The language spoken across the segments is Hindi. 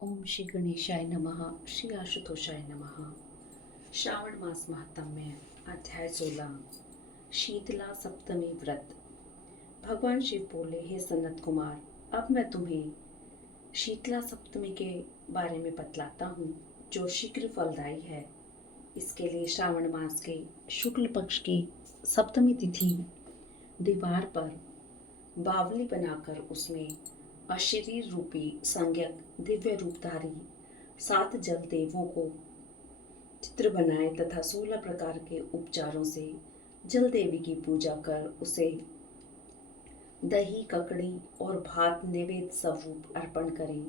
ओम श्री गणेशाय नमः। श्री आशुतोषाय नमः। श्रावण मास महात्म्य अध्याय 16 शीतला सप्तमी व्रत। भगवान शिव बोले, हे सनत कुमार, अब मैं तुम्हें शीतला सप्तमी के बारे में बतलाता हूँ, जो शीघ्र फलदायी है। इसके लिए श्रावण मास के शुक्ल पक्ष की सप्तमी तिथि दीवार पर बावली बनाकर उसमें अशरीर रूपी संज्ञक दिव्य रूपधारी 7 जल देवों को चित्र बनाए तथा 16 प्रकार के उपचारों से जल देवी की पूजा कर उसे दही, ककड़ी और भात नैवेद्य स्वरूप अर्पण करें।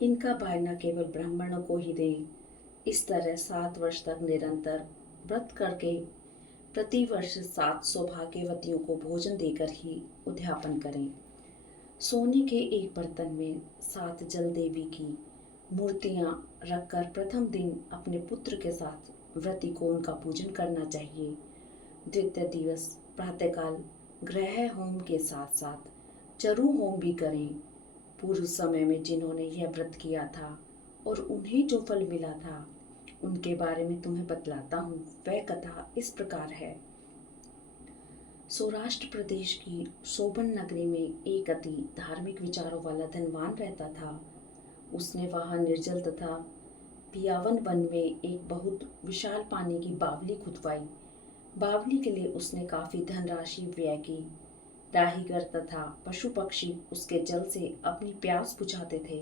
इनका बायना केवल ब्राह्मणों को ही दें। इस तरह 7 वर्ष तक निरंतर व्रत करके प्रतिवर्ष 7 सौभाग्यवतियों को भोजन देकर ही उद्यापन करें। सोने के एक बर्तन में 7 जल देवी की मूर्तियां रखकर प्रथम दिन अपने पुत्र के साथ व्रती को उनका पूजन करना चाहिए। द्वितीय दिवस प्रातःकाल ग्रह होम के साथ साथ चरु होम भी करें। पूर्व समय में जिन्होंने यह व्रत किया था और उन्हें जो फल मिला था, उनके बारे में तुम्हें बतलाता हूँ। वह कथा इस प्रकार है। सौराष्ट्र प्रदेश की शोभन नगरी में एक अति धार्मिक विचारों वाला धनवान रहता था। उसने वहां निर्जल तथा पियावन वन में एक बहुत विशाल पानी की बावली खुदवाई। बावली के लिए उसने काफी धनराशि व्यय की। राहीगर तथा पशु पक्षी उसके जल से अपनी प्यास बुझाते थे।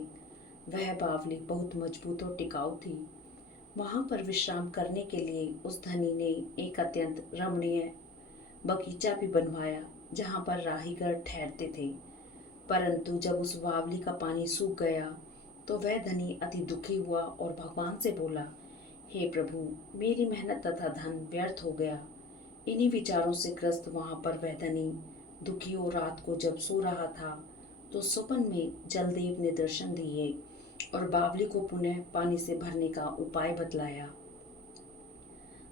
वह बावली बहुत मजबूत और टिकाऊ थी। वहां पर विश्राम करने के लिए उस धनी ने एक अत्यंत रमणीय बगीचा भी बनवाया, जहां पर राहीगर ठहरते थे। परंतु जब उस बावली का पानी सूख गया तो वह धनी अति दुखी हुआ और भगवान से बोला, हे प्रभु, मेरी मेहनत तथा धन व्यर्थ हो गया। इन्हीं विचारों से ग्रस्त वहां पर वह धनी दुखी और रात को जब सो रहा था तो स्वप्न में जलदेव ने दर्शन दिए और बावली को पुनः पानी से भरने का उपाय बतलाया।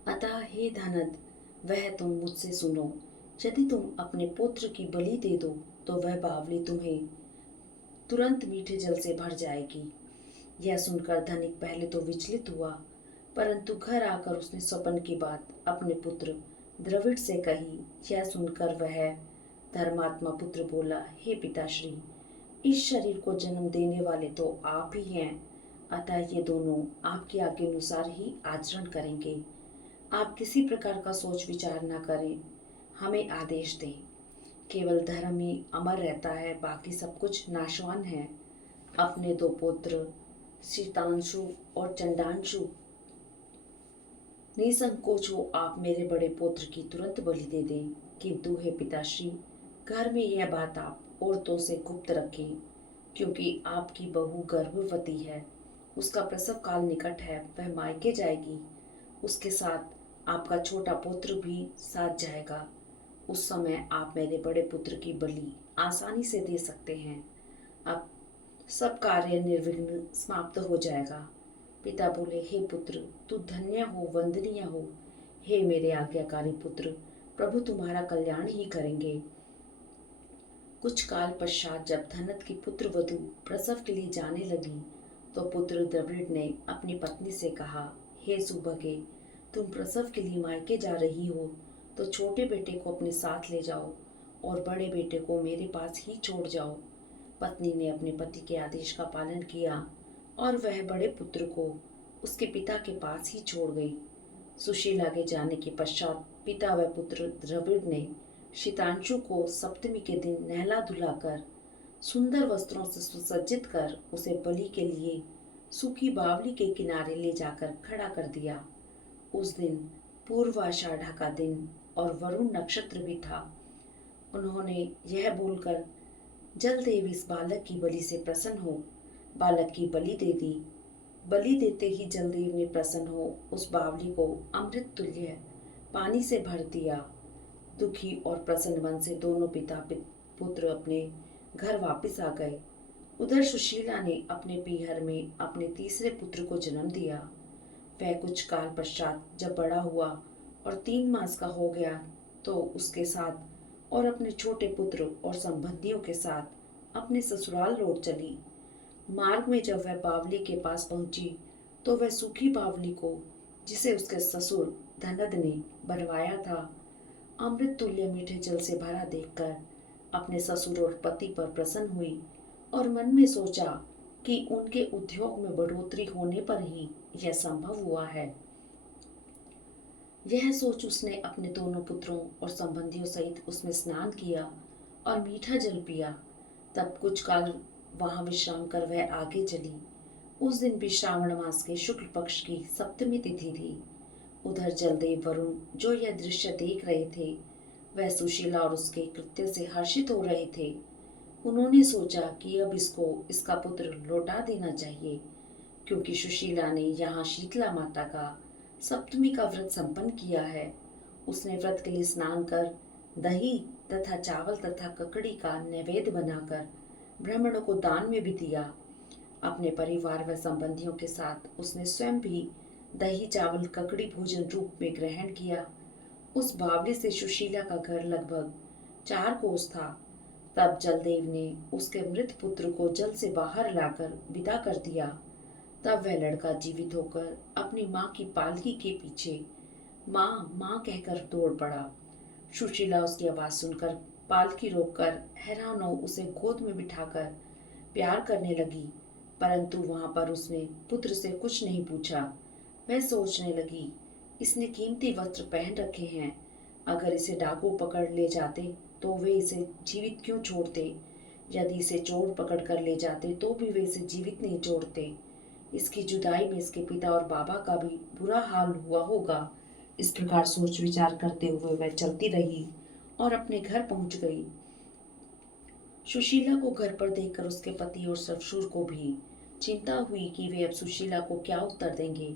अतः हे धनद, वह तुम मुझसे सुनो। यदि तुम अपने पुत्र की बलि दे दो तो वह बावली तुम्हें तुरंत मीठे जल से भर जाएगी। यह सुनकर धनिक पहले तो विचलित हुआ, परंतु घर आकर उसने स्वप्न की बात अपने पुत्र द्रविड़ से कही। यह सुनकर वह धर्मात्मा पुत्र बोला, हे पिताश्री, इस शरीर को जन्म देने वाले तो आप ही हैं, अतः ये दोनों आपकी आज्ञा अनुसार ही आचरण करेंगे। आप किसी प्रकार का सोच विचार न करें, हमें आदेश दें। केवल धर्म ही अमर रहता है, बाकी सब कुछ नाशवान है। अपने 2 पुत्र शीतांशु और चंडांशु निसंकोच हो आप मेरे बड़े पुत्र की तुरंत बलि दे दें। किंतु हे पिताश्री, घर में यह बात आप औरतों से गुप्त रखें, क्योंकि आपकी बहू गर्भवती है। उसका प्रसव काल निकट है, वह मायके जाएगी। उसके साथ आपका छोटा पुत्र भी साथ जाएगा। उस समय आप मेरे बड़े पुत्र की बलि आसानी से दे सकते हैं। अब सब कार्य निर्विघ्न समाप्त हो जाएगा। पिता बोले, हे पुत्र, तू धन्य हो, वंदनीय हो। हे मेरे आज्ञाकारी पुत्र, प्रभु तुम्हारा कल्याण ही करेंगे। कुछ काल पश्चात जब धनत की पुत्र वधु प्रसव के लिए जाने लगी तो पुत्र द्रविड़ ने अपनी पत्नी से कहा, हे सुभगे, तुम प्रसव के लिए मायके जा रही हो तो छोटे बेटे को अपने साथ ले जाओ और बड़े बेटे को मेरे पास ही छोड़ जाओ। पत्नी ने अपने पति के आदेश का पालन किया और वह बड़े पुत्र को उसके पिता के पास ही छोड़ गई। सुशीला के जाने के पश्चात पिता व पुत्र द्रविड़ ने शीतांशु को सप्तमी के दिन नहला धुलाकर सुंदर वस्त्रों से सुसज्जित कर उसे बलि के लिए सूखी बावली के किनारे ले जाकर खड़ा कर दिया। उस दिन पूर्वाषाढ़ा का दिन और वरुण नक्षत्र भी था। उन्होंने यह बोलकर, जल देव इस बालक की बलि से प्रसन्न हो, बालक की बलि दे दी। बलि देते ही जलदेव ने प्रसन्न हो उस बावली को अमृत तुल्य पानी से भर दिया। दुखी और प्रसन्न मन से दोनों पिता पुत्र अपने घर वापस आ गए। उधर सुशीला ने अपने पीहर में अपने तीसरे पुत्र को जन्म दिया। वह कुछ काल पश्चात जब बड़ा हुआ और 3 मास का हो गया तो उसके साथ और अपने छोटे पुत्र और संबंधियों के साथ अपने ससुराल लौट चली। मार्ग में जब वह बावली के पास पहुंची तो वह सूखी बावली को, जिसे उसके ससुर धनद ने बनवाया था, अमृत तुल्य मीठे जल से भरा देखकर अपने ससुर और पति पर प्रसन्न हुई और मन में सोचा कि उनके उद्योग में बढ़ोतरी होने पर ही यह संभव हुआ है। यह सोच उसने अपने दोनों पुत्रों और संबंधियों सहित उसमें स्नान किया और मीठा जल पिया। तब कुछ काल वहां विश्राम कर वह आगे चली। उस दिन भी श्रावण मास के शुक्ल पक्ष की सप्तमी तिथि थी। उधर जलदेव वरुण जो यह दृश्य देख रहे थे, वह सुशीला और उसके कृत्य से हर्षित हो रहे थे। उन्होंने सोचा कि अब इसको इसका पुत्र लौटा देना चाहिए, क्योंकि सुशीला ने यहाँ शीतला माता का सप्तमी का व्रत संपन्न किया है। उसने व्रत के लिए स्नान कर दही तथा चावल तथा ककड़ी का नैवेद्य बनाकर ब्राह्मणों को दान में भी दिया। अपने परिवार व संबंधियों के साथ उसने स्वयं भी दही चावल ककड़ी भोजन रूप में ग्रहण किया। उस बावली से सुशीला का घर लगभग 4 कोस था। तब जलदेव ने उसके मृत पुत्र को जल से बाहर लाकर विदा कर दिया। तब वह लड़का जीवित होकर अपनी माँ की पालकी के पीछे माँ माँ कहकर दौड़ पड़ा। सुशीला उसकी आवाज सुनकर पालकी रोककर हैरान हो उसे गोद में बिठाकर प्यार करने लगी, परंतु वहां पर उसने पुत्र से कुछ नहीं पूछा। वह सोचने लगी, इसने कीमती वस्त्र पहन रखे हैं, अगर इसे डाकू पकड़ ले जाते तो वे इसे जीवित क्यों छोड़ते? यदि इसे चोर पकड़ कर ले जाते तो भी वे इसे जीवित नहीं छोड़ते। इसकी जुदाई में इसके पिता और बाबा का भी बुरा हाल हुआ होगा। इस प्रकार सोच विचार करते हुए वह चलती रही और अपने घर पहुंच गई। सुशीला को घर पर देखकर उसके पति और ससुर को भी चिंता हुई कि वे अब सुशीला को क्या उत्तर देंगे।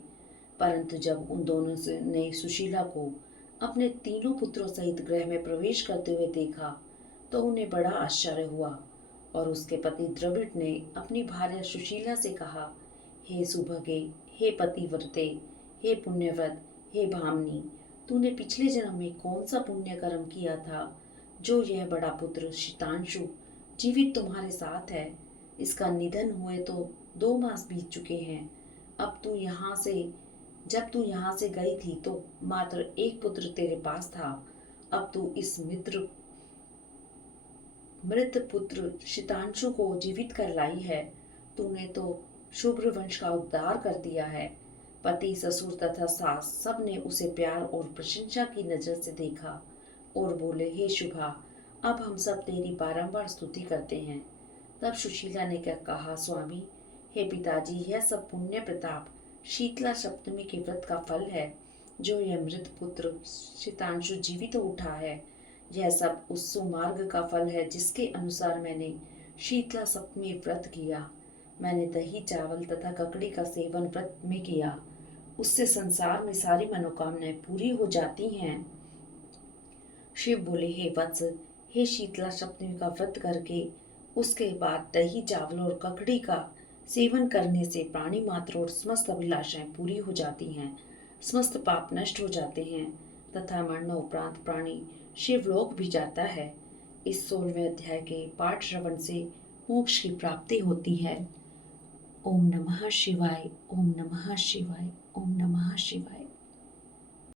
परंतु जब उन दोनों ने सुशीला को अपने तीनों पुत्रों सहित गृह में प्रवेश करते हुए देखा तो उन्हें बड़ा आश्चर्य हुआ और उसके पति द्रविड़ ने अपनी भार्या सुशीला से कहा, हे सुभगे, हे पतिव्रते, हे पुण्यव्रत, हे भामनी, तूने पिछले जन्म में कौन सा पुण्य कर्म किया था जो यह बड़ा पुत्र शीतांशु जीवित तुम्हारे साथ है? इसका निधन हुए तो 2 मास बीत चुके हैं। जब तू यहाँ से गई थी तो मात्र एक पुत्र तेरे पास था। अब तू इस मृत पुत्र शीतांशु को जीवित कर लाई है। तूने तो शुभ्र वंश का उद्धार कर दिया है। पति, ससुर तथा सास सब ने उसे प्यार और प्रशंसा की नजर से देखा और बोले, हे शुभा, अब हम सब तेरी बारंबार स्तुति करते हैं। तब सुशीला ने क्या कहा, स्वामी, हे पिताजी, यह सब पुण्य प्रताप शीतला सप्तमी के व्रत का फल है। जो यह मृत पुत्र शीतांशु जीवित उठा है, यह सब उस सुमार्ग का फल है जिसके अनुसार मैंने शीतला सप्तमी व्रत किया। मैंने दही चावल तथा ककड़ी का सेवन व्रत में किया। उससे संसार में सारी मनोकामनाएं पूरी हो जाती हैं। शिव बोले, हे वत्स, हे शीतला सप्तमी का व्रत करके उसके बाद दही चावल और ककड़ी का सेवन करने से प्राणी मात्र और समस्त अभिलाषाएं पूरी हो जाती हैं, समस्त पाप नष्ट हो जाते हैं तथा मरणोपरांत प्राणी शिवलोक भी जाता है। इस 16वें अध्याय के पाठ श्रवण से मोक्ष की प्राप्ति होती है। ओम नमः शिवाय, ओम नमः शिवाय, ओम नमः शिवाय।